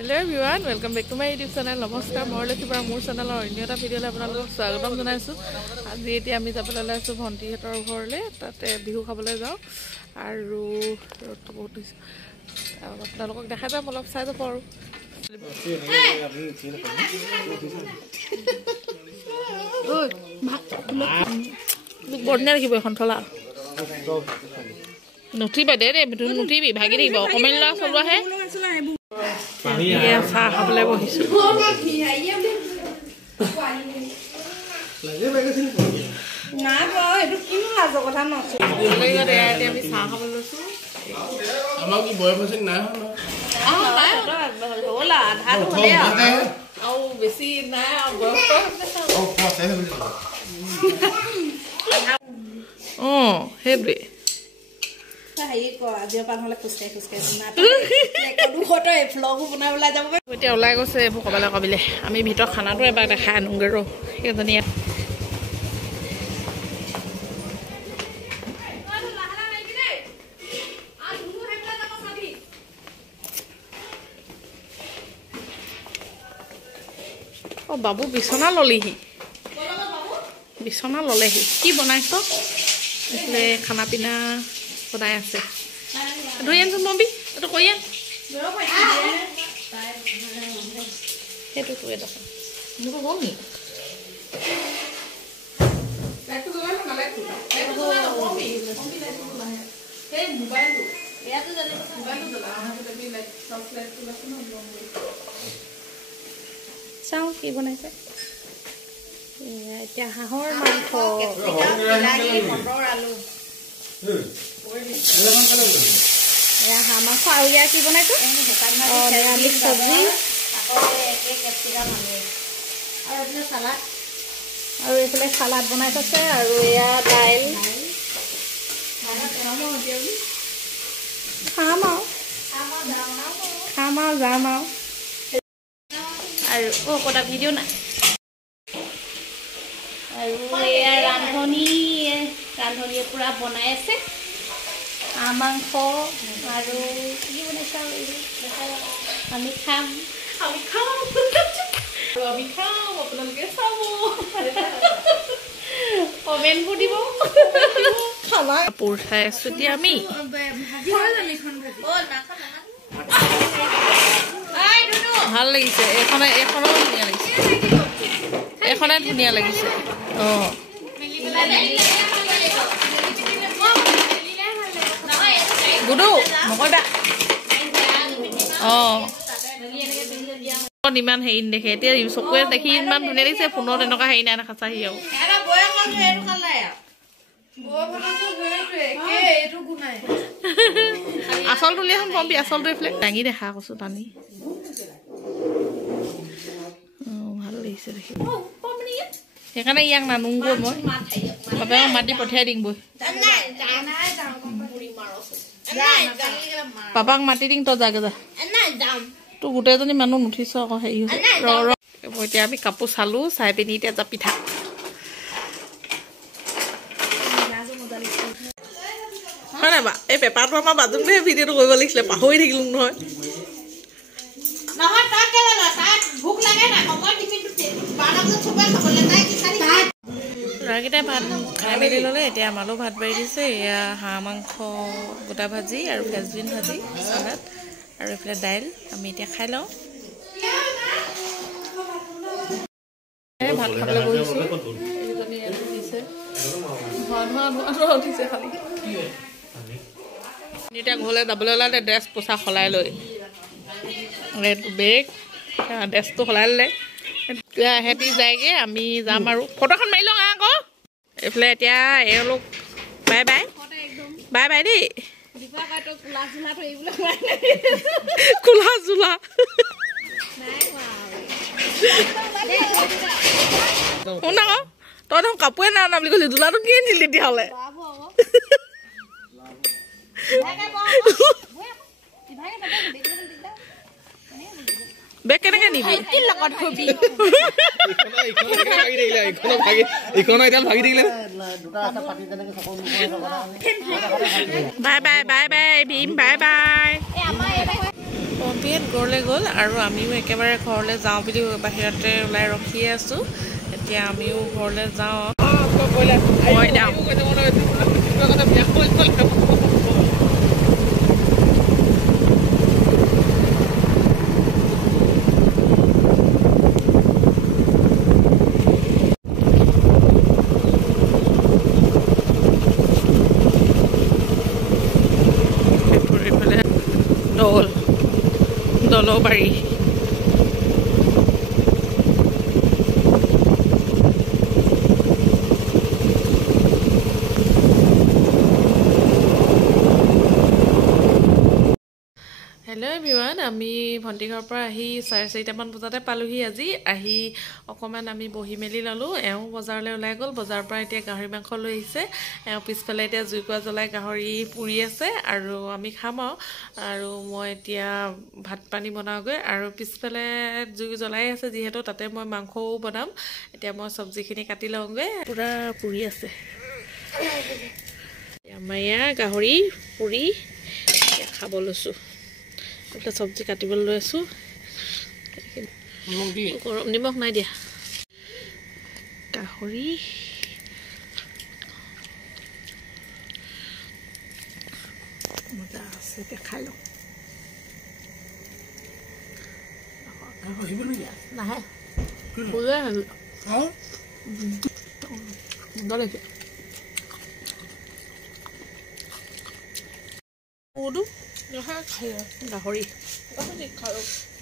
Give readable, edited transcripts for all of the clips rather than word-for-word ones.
Hello everyone, welcome back to my YouTube channel. Namaskar, মই লক্ষীবাৰ মোৰ চেনেলৰ অন্য এটা ভিডিঅ'লৈ আপোনালোকক স্বাগতম জনাইছোঁ। আজি এতিয়া আমি যাবলৈ ওলাইছোঁ ভণ্টিহঁতৰ ঘৰলৈ, তাতে বিহু খাবলৈ যাওঁ আৰু ৰ'দটো বহুত দিছে। আপোনালোকক দেখাই যাম, অলপ চাই যাব আৰু বৰ্ণিয়া ৰাখিব এখন থলা নুঠিবা দে নুঠিবি ভাগি থাকিব অকণমান ল'ৰা চলোৱাহে চাহ খাবলৈ বহিছোঁ। আমি চাহ খাবলৈ লৈছোঁ। আমাৰ কি বয়স হৈছে নাই আৰু বেছি নাই সেইটোৱে এতিয়া ওলাই গৈছে এইবোৰ কবালে কবিলে আমি ভিতৰত খানাটো এবাৰ দেখাই আনোগৈ ৰ সেইজনীয়ে অ বাবু বিচনা ললেহি কি বনাইছ এইফালে খানা পিনা বনাই আছে ধৰি আনচোন মম্বি এইটো কৈ আন সেইটো কৈ দেখোন মোৰতো হ'ল নি চাওঁ কি বনাইছে এতিয়া হাঁহৰ মাংস হাঁহ মাংস আৰু ইয়াৰ কি বনাইছো নিৰামিষ চব্জি আৰু এইফালে চালাড বনাই থৈছে আৰু এয়া দাইল খাম আৰু যাম আৰু কটা ভিডিঅ' নাই আৰু এয়া ৰান্ধনীয়ে পুৰা বনাই আছে হাঁহ মাংস আৰু কি বনাইছে আমি খাম আপোনালোকে চাব কমেণ্টবোৰ দিব কাপোৰ চাই আছো এতিয়া আমি ভাল লাগিছে এখনে ধুনীয়া লাগিছে অ গুডু নকবা ইমান হেৰি নেদেখে এতিয়া চকুৱে দেখি ইমান ধুনীয়া লাগিছে ফোনত এনেকুৱা হেৰি নাই নাখাচাহি আৰু আচল তুলিয়াখন কমবি আচলটো এইফালে দাঙি দেখা কৈছো টানি ভাল লাগিছে দেখি সেইকাৰণে ইয়াক নানোগৈ মই বাপেক মাতি পঠিয়াই দিম বৈ পাপাক মাতি দিম তই যাগে যা তোৰ গোটেইজনী মানুহ নুঠিছ আকৌ হেৰি হৈছে এতিয়া আমি কাপোৰ চালো চাই পিনি এতিয়া যা পিঠা হয় নাই বা এই পেপাৰটো আমাৰ বাজুংহে ভিডিঅ'টো কৰিব লাগিছিলে পাহৰি থাকিলো নহয় ল'ৰাকেইটাই ভাত খাই মেলি ল'লে এতিয়া আমালৈও ভাত বাঢ়ি দিছে এয়া হাঁহ মাংস গোটা ভাজি আৰু ফ্ৰেঞ্চবিন ভাজি চালাড আৰু এইফালে দাইল আমি এতিয়া খাই লওঁ ভাত খাবলৈ বহিছোঁ উঠিছে খালি এতিয়া ঘৰলৈ যাবলৈ ওলালে ড্ৰেছ পোছাক সলাই লৈ বেগ ড্ৰেছটো সলাই ল'লে সিহঁতি যায়গৈ আমি যাম আৰু ফটোখন মাৰি লওঁ আকৌ এইফালে এতিয়া এওঁলোক বাই বাই দেই কোলা জোলা শুন আকৌ তই দেখোন কাপোৰে নাই অনা বুলি কৈছিলি জোলাটো কি আনিছিলি তেতিয়াহ'লে বেগ কেনেকে নিবি বাই বাই ভীম বাই বাই ভণ্টিহঁত ঘৰলৈ গ'ল আৰু আমিও একেবাৰে ঘৰলৈ যাওঁ বুলি বাহিৰতে ওলাই ৰখিয়ে আছোঁ। এতিয়া আমিও ঘৰলৈ যাওঁ। মই যাওঁ। দলবাৰী হেল্ল' এভৰিৱান, আমি ভণ্টি ঘৰৰ পৰা আহি 4:30মান বজাতে পালোহি। আজি আহি অকণমান আমি বহি মেলি ল'লোঁ। এওঁ বজাৰলৈ ওলাই গ'ল। বজাৰৰ পৰা এতিয়া গাহৰি মাংস লৈ আহিছে। এওঁ পিছফালে এতিয়া জুইকুৰা জ্বলাই গাহৰি পুৰি আছে আৰু আমি খাম আৰু মই এতিয়া ভাত পানী বনাওঁগৈ আৰু পিছফালে জুই জ্বলাই আছে যিহেতু তাতে মই মাংসও বনাম। এতিয়া মই চব্জিখিনি কাটি লওঁগৈ। পূৰা পুৰি আছে আমাৰ ইয়াৰ গাহৰি পুৰি খাব লৈছোঁ। এতিয়া চব্জি কাটিবলৈ লৈ আছোঁ। গৰম নিমখ নাই দিয়া। গাহৰি মজা আছে, এতিয়া খাই লওঁ। নাহে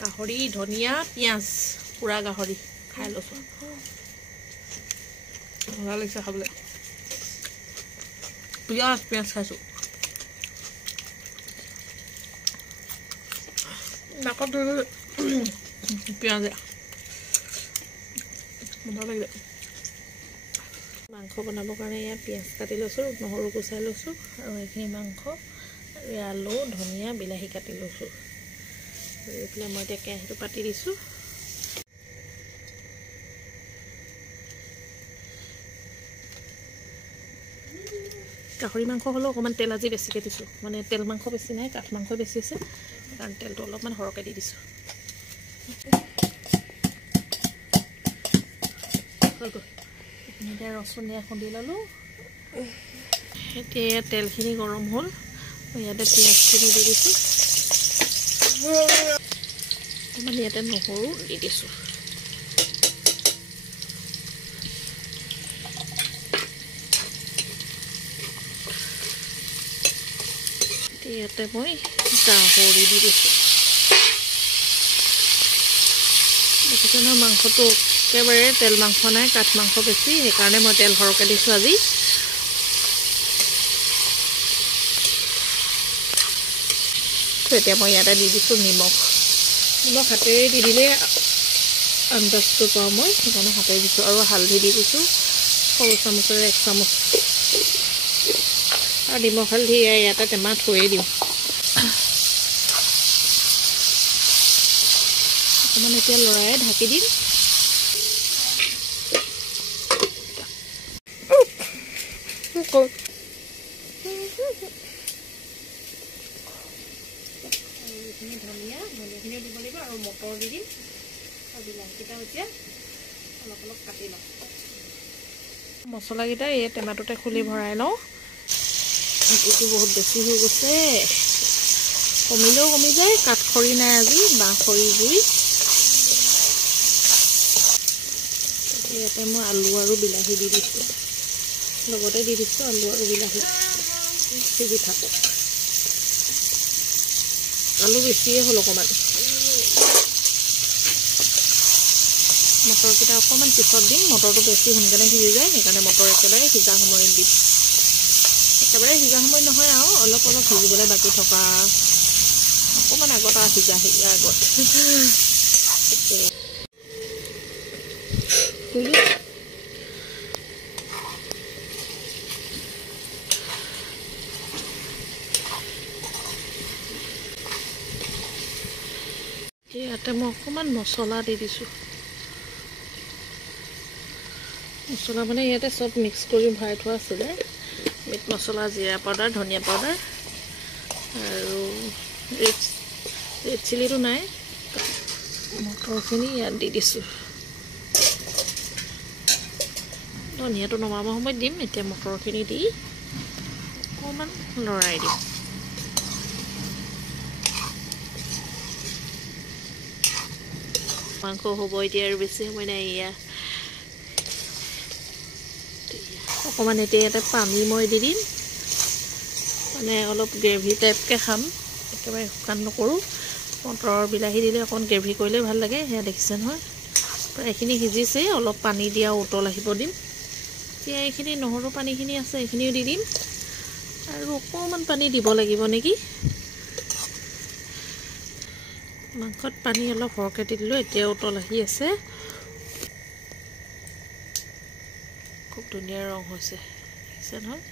গাহৰি ধনিয়া পিঁয়াজ পুৰা গাহৰি খাই লৈছোঁ। মজা লাগিছে খাবলৈ। পিঁয়াজ খাইছোঁ। নাকত ধৰি পিঁয়াজে মজা লাগিলে। মাংস বনাবৰ কাৰণে ইয়াত পিঁয়াজ কাটি লৈছোঁ, নহৰু গুচাই লৈছোঁ আৰু এইখিনি মাংস আৰু আলু ধনিয়া বিলাহী কাটি লৈছোঁ। এইফালে মই এতিয়া কেৰাহীটো পাতি দিছোঁ। গাহৰি মাংস হ'লেও অকণমান তেল আজি বেছিকৈ দিছোঁ, মানে তেল মাংস বেছি নাই, কাঠ মাংস বেছি আছে কাৰণ তেলটো অলপমান সৰহকৈ দি দিছোঁ। এতিয়া ৰচুনীয়া খুন্দি ল'লোঁ। এতিয়া ইয়াত তেলখিনি গৰম হ'ল, ইয়াতে পিঁয়াজখিনি দি দিছোঁ। অকণমান ইয়াতে নহৰু দি দিছোঁ। ইয়াতে মই গাহৰি দি দিছোঁ। দেখিছোঁ নহয় মাংসটো একেবাৰে তেল মাংস নাই, কাঠ মাংস বেছি, সেইকাৰণে মই তেল সৰহকৈ দিছোঁ আজি। এতিয়া মই ইয়াতে দি দিছোঁ নিমখ হাতেৰে দি দিলে আন্দাজটো পাওঁ মই, সেইকাৰণে হাতেৰে দিছোঁ। আৰু হালধি দি দিছোঁ সৰু চামুচেৰে 1 চামুচ আৰু নিমখ হালধি ইয়াতে টেমা থৈয়ে দিওঁ। অকণমান এতিয়া লৰাই ঢাকি দিম। এইখিনি ধনিয়াখিনিও দিব লাগিব আৰু মটৰ দি দিম আৰু বিলাহীকেইটাও এতিয়া অলপ অলপ কাটি লওঁ। মছলাকেইটা এই টেমাটোতে খুলি ভৰাই লওঁ। এইটো বহুত বেছি হৈ গৈছে, কমিলেও কমি যায়। কাঠখৰি নাই আজি, বাঁহ খৰি জুই। ইয়াতে মই আলু আৰু বিলাহী দি দিছোঁ, লগতে দি দিছোঁ আলু আৰু বিলাহী সিজি থাকক। আলু বেছিয়ে হ'ল অকণমান। মটৰকেইটা অকণমান পিছত দিম, মটৰটো বেছি সোনকালে সিজি যায়, সেইকাৰণে মটৰ একেবাৰে সিজা সময়ত দিম। একেবাৰে সিজা সময়ত নহয় আৰু অলপ অলপ সিজিবলৈ বাকী থকা অকণমান আগত আৰু সিজা আগত। ইয়াতে মই অকণমান মছলা দি দিছোঁ। মছলা মানে ইয়াতে চব মিক্স কৰি ভৰাই থোৱা আছিলে। মিট মছলা, জিৰা পাউডাৰ, ধনিয়া পাউডাৰ আৰু ৰেড চিলিটো নাই মটৰখিনি ইয়াত দি দিছোঁ ধনিয়াটো নমাবৰ সময়ত দিম এতিয়া মটৰখিনি দি অকণমান লৰাই দিম মাংস হ'ব এতিয়া আৰু বেছি সময় নাই এয়া অকণমান এতিয়া ইয়াতে পানী মই দি দিম মানে অলপ গ্ৰেভি টাইপকৈ খাম একেবাৰে শুকান নকৰোঁ মটৰৰ বিলাহী দিলে অকণ গ্ৰেভি কৰিলে ভাল লাগে সেয়া দেখিছে নহয় প্ৰায়খিনি সিজিছে অলপ পানী দিয়া উতল আহিব দিম এতিয়া এইখিনি নহৰু পানীখিনি আছে এইখিনিও দি দিম আৰু অকণমান পানী দিব লাগিব নেকি মাংসত পানী অলপ সৰহকৈ দি দিলোঁ এতিয়া উতল আহি আছে খুব ধুনীয়া ৰং হৈছে দেখিছে নহয়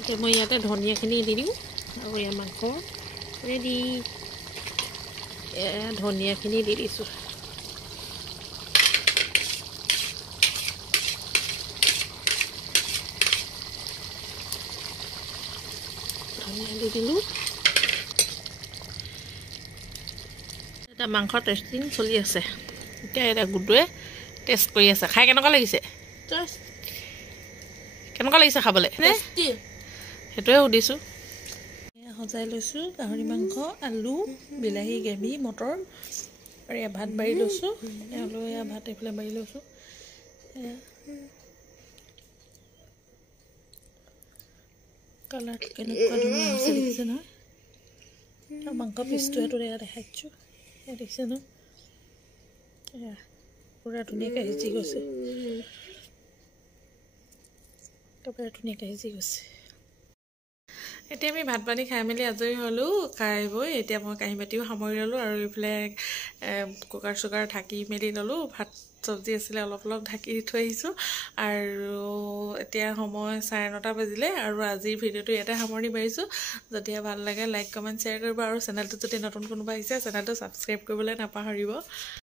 এতিয়া মই ইয়াতে ধনিয়াখিনি দি দিওঁ আৰু এয়া মাংস ৰেডি এয়া ধনিয়াখিনি দি দিছোঁ ধনিয়া দি দিলোঁ এটা মাংস টেষ্টিং চলি আছে এতিয়া এটা গুডুৱে টেষ্ট কৰি আছে খাই কেনেকুৱা লাগিছে কেনেকুৱা লাগিছে খাবলৈ সেইটোৱে সুধিছোঁ সজাই লৈছোঁ গাহৰি মাংস আলু বিলাহী গ্ৰেভি মটৰ আৰু এয়া ভাত বাঢ়ি লৈছোঁ এওঁলৈ এয়া ভাত এইফালে বাঢ়ি লৈছোঁ কালাৰটো কেনেকুৱা ধুনীয়া হৈছে দেখিছে নহয় আৰু মাংস পিচটো সেইটো এয়া দেখাইছোঁ এয়া দেখিছে নহয় এয়া পুৰা ধুনীয়াকৈ সিজি গৈছে একেবাৰে ধুনীয়াকৈ সিজি গৈছে এতিয়া আমি ভাত পানী খাই মেলি আজৰি হ'লোঁ খাই বৈ এতিয়া মই কাঁহী বাতিও সামৰি ল'লোঁ আৰু এইফালে কুকাৰ চুকাৰ ঢাকি মেলি ল'লোঁ ভাত চব্জি আছিলে অলপ অলপ ঢাকি থৈ আহিছোঁ আৰু এতিয়া সময় 9:30 বাজিলে আৰু আজিৰ ভিডিঅ'টো ইয়াতে সামৰণি মাৰিছোঁ যদিহে ভাল লাগে লাইক কমেণ্ট শ্বেয়াৰ কৰিব আৰু চেনেলটো যদি নতুন কোনোবা আহিছে চেনেলটো ছাবস্ক্ৰাইব কৰিবলৈ নাপাহৰিব